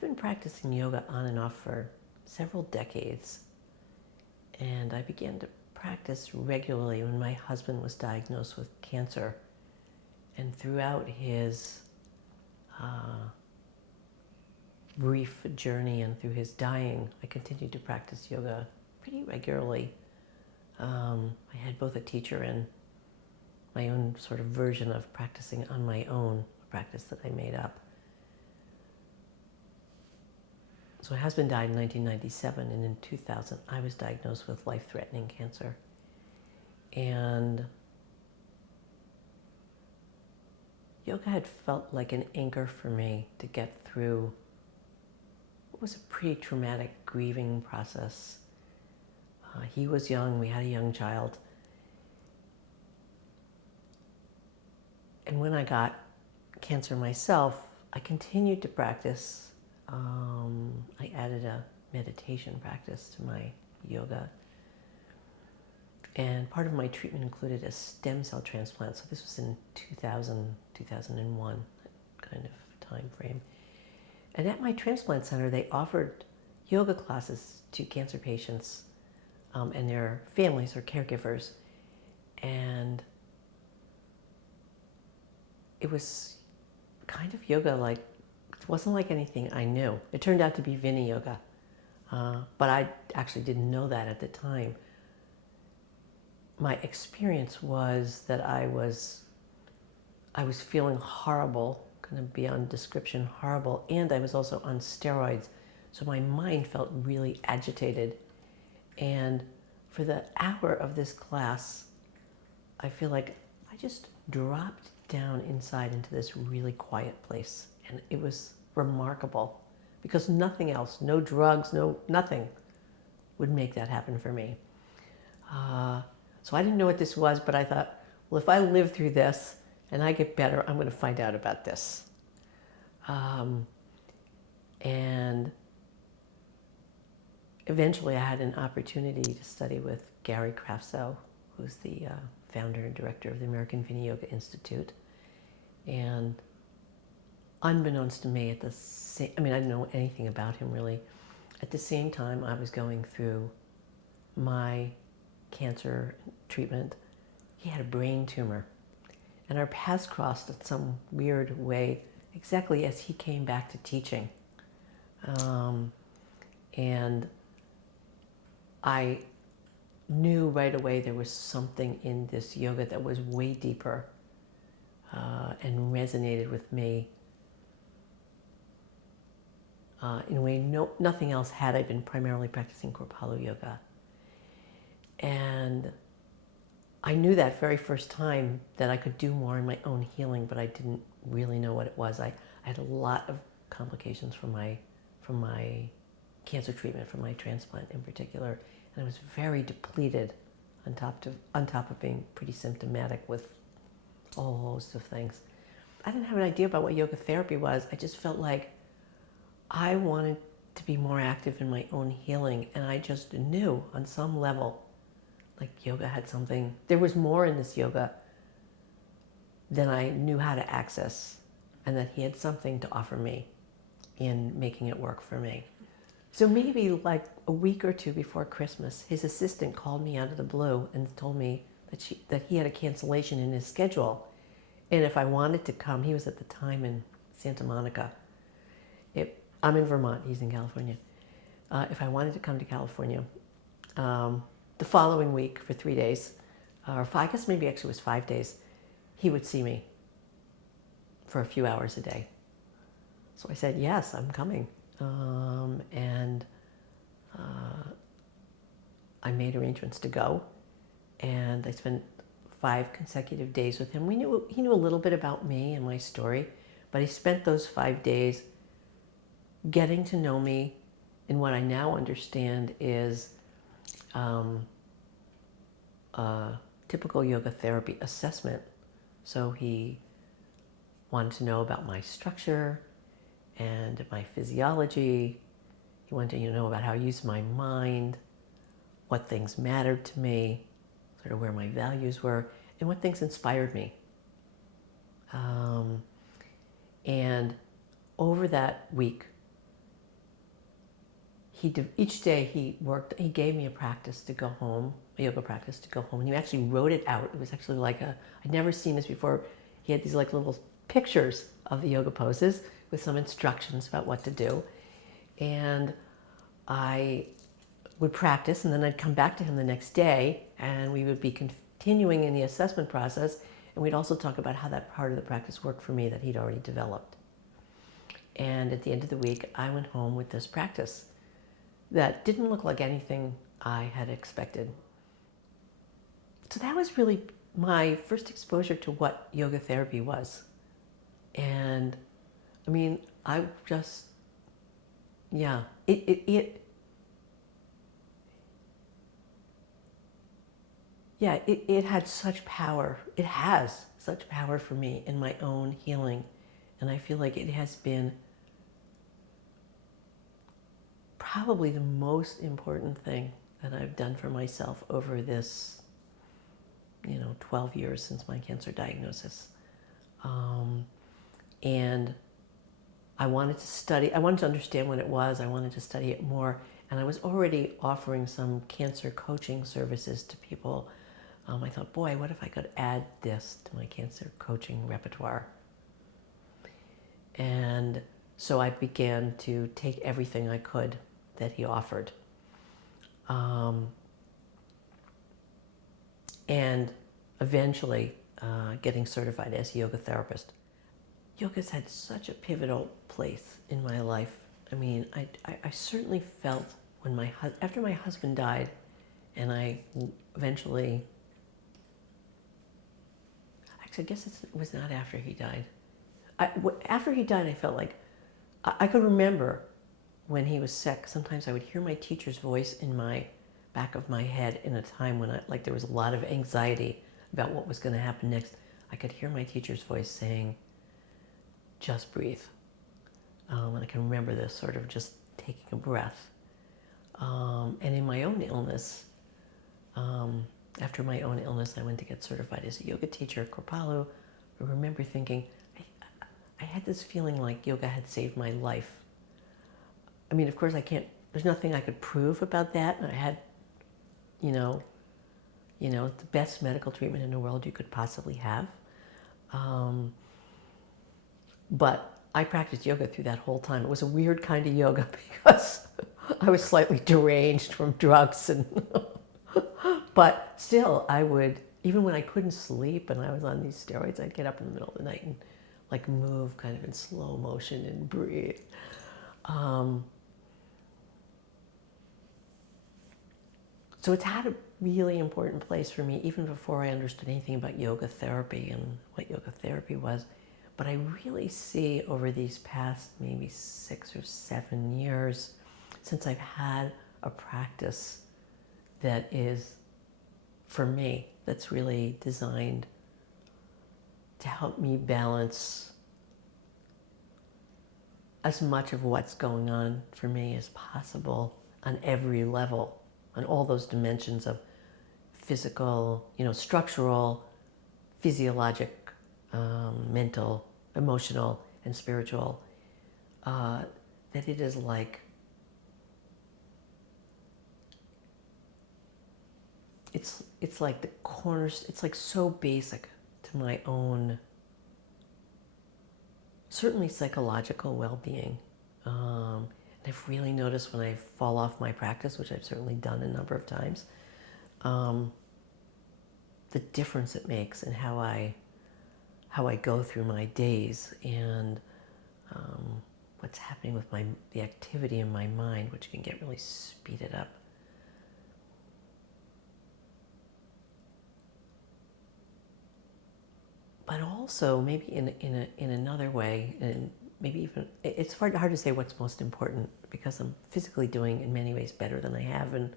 I've been practicing yoga on and off for several decades, and I began to practice regularly when my husband was diagnosed with cancer. And throughout his brief journey and through his dying, I continued to practice yoga pretty regularly. I had both a teacher and my own sort of version of practicing on my own, a practice that I made up. So my husband died in 1997, and in 2000 I was diagnosed with life-threatening cancer. And yoga had felt like an anchor for me to get through what was a pretty traumatic grieving process. He was young, we had a young child. And when I got cancer myself, I continued to practice. I added a meditation practice to my yoga. And part of my treatment included a stem cell transplant. So this was in 2000, 2001, that kind of time frame. And at my transplant center, they offered yoga classes to cancer patients and their families or caregivers. And it was kind of yoga like, it wasn't like anything I knew. It turned out to be Vini yoga, but I actually didn't know that at the time. My experience was that I was feeling horrible, kind of beyond description horrible, and I was also on steroids, so my mind felt really agitated. And for the hour of this class, I feel like I just dropped down inside into this really quiet place, and it was remarkable because nothing else, no drugs, nothing would make that happen for me. So I didn't know what this was, but I thought, well, if I live through this and I get better, I'm going to find out about this. And eventually I had an opportunity to study with Gary Krafso, who's the founder and director of the American Vini Yoga Institute. And unbeknownst to me, I didn't know anything about him really. At the same time, I was going through my cancer treatment. He had a brain tumor, and our paths crossed in some weird way exactly as he came back to teaching. And I knew right away there was something in this yoga that was way deeper and resonated with me in a way nothing else had. I been primarily practicing Korpalu yoga. And I knew that very first time that I could do more in my own healing, but I didn't really know what it was. I had a lot of complications from my cancer treatment, from my transplant in particular, and I was very depleted on top of being pretty symptomatic with a whole host of things. I didn't have an idea about what yoga therapy was. I just felt like I wanted to be more active in my own healing, and I just knew on some level like yoga had something, there was more in this yoga than I knew how to access, and that he had something to offer me in making it work for me. So maybe like a week or two before Christmas, his assistant called me out of the blue and told me that he had a cancellation in his schedule. And if I wanted to come, he was at the time in Santa Monica. I'm in Vermont, he's in California. If I wanted to come to California, the following week for 3 days, or I guess maybe actually it was 5 days, he would see me for a few hours a day. So I said, yes, I'm coming. I made arrangements to go, and I spent 5 consecutive days with him. He knew a little bit about me and my story, but he spent those 5 days getting to know me in what I now understand is a typical yoga therapy assessment. So he wanted to know about my structure and my physiology. He wanted to know about how I use my mind, what things mattered to me, sort of where my values were, and what things inspired me. And over that week, each day he gave me a practice to go home, a yoga practice to go home, and he actually wrote it out. It was actually like I'd never seen this before. He had these like little pictures of the yoga poses with some instructions about what to do. And I would practice, and then I'd come back to him the next day, and we would be continuing in the assessment process, and we'd also talk about how that part of the practice worked for me that he'd already developed. And at the end of the week, I went home with this practice that didn't look like anything I had expected. So that was really my first exposure to what yoga therapy was. And I mean, I just, yeah, it had such power. It has such power for me in my own healing. And I feel like it has been probably the most important thing that I've done for myself over this, 12 years since my cancer diagnosis. And I wanted to understand what it was. I wanted to study it more. And I was already offering some cancer coaching services to people. I thought, boy, what if I could add this to my cancer coaching repertoire? And so I began to take everything I could that he offered. And eventually getting certified as a yoga therapist. Yoga's had such a pivotal place in my life. I mean, I certainly felt when after my husband died, and I eventually, actually I guess it was not after he died. After he died, I felt like I could remember when he was sick. Sometimes I would hear my teacher's voice in my back of my head in a time when there was a lot of anxiety about what was going to happen next. I could hear my teacher's voice saying, just breathe. And I can remember this sort of just taking a breath. And in my own illness, after my own illness, I went to get certified as a yoga teacher at Kripalu. I remember thinking, I had this feeling like yoga had saved my life. I mean, of course, there's nothing I could prove about that. And I had, the best medical treatment in the world you could possibly have. But I practiced yoga through that whole time. It was a weird kind of yoga because I was slightly deranged from drugs. But still, I would, even when I couldn't sleep and I was on these steroids, I'd get up in the middle of the night and move kind of in slow motion and breathe. So it's had a really important place for me even before I understood anything about yoga therapy and what yoga therapy was. But I really see over these past maybe 6 or 7 years, since I've had a practice that is, for me, that's really designed to help me balance as much of what's going on for me as possible on every level, on all those dimensions of physical, structural, physiologic, mental, emotional, and spiritual, that it is like, it's like the corners, it's like so basic to my own, certainly psychological well-being. And I've really noticed when I fall off my practice, which I've certainly done a number of times, the difference it makes in how I go through my days and what's happening with the activity in my mind, which can get really speeded up. But also, maybe in another way, and maybe even, it's hard to say what's most important because I'm physically doing in many ways better than I have in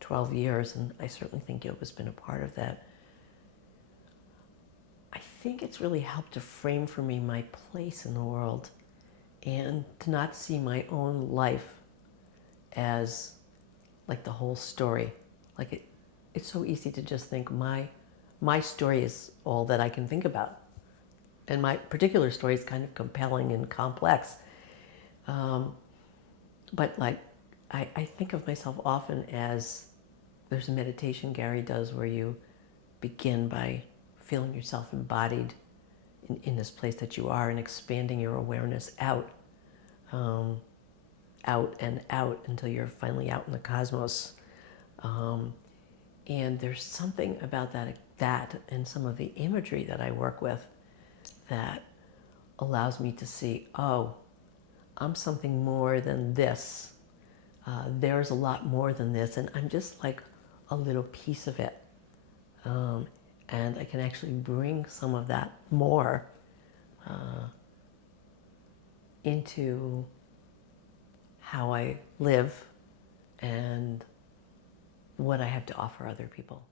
12 years, and I certainly think yoga's been a part of that. I think it's really helped to frame for me my place in the world and to not see my own life as like the whole story. Like it's so easy to just think my story is all that I can think about. And my particular story is kind of compelling and complex. But I think of myself often as, there's a meditation Gary does where you begin by feeling yourself embodied in this place that you are and expanding your awareness out, out and out until you're finally out in the cosmos. And there's something about that and some of the imagery that I work with that allows me to see, oh, I'm something more than this. There's a lot more than this, and I'm just like a little piece of it. And I can actually bring some of that more into how I live and what I have to offer other people.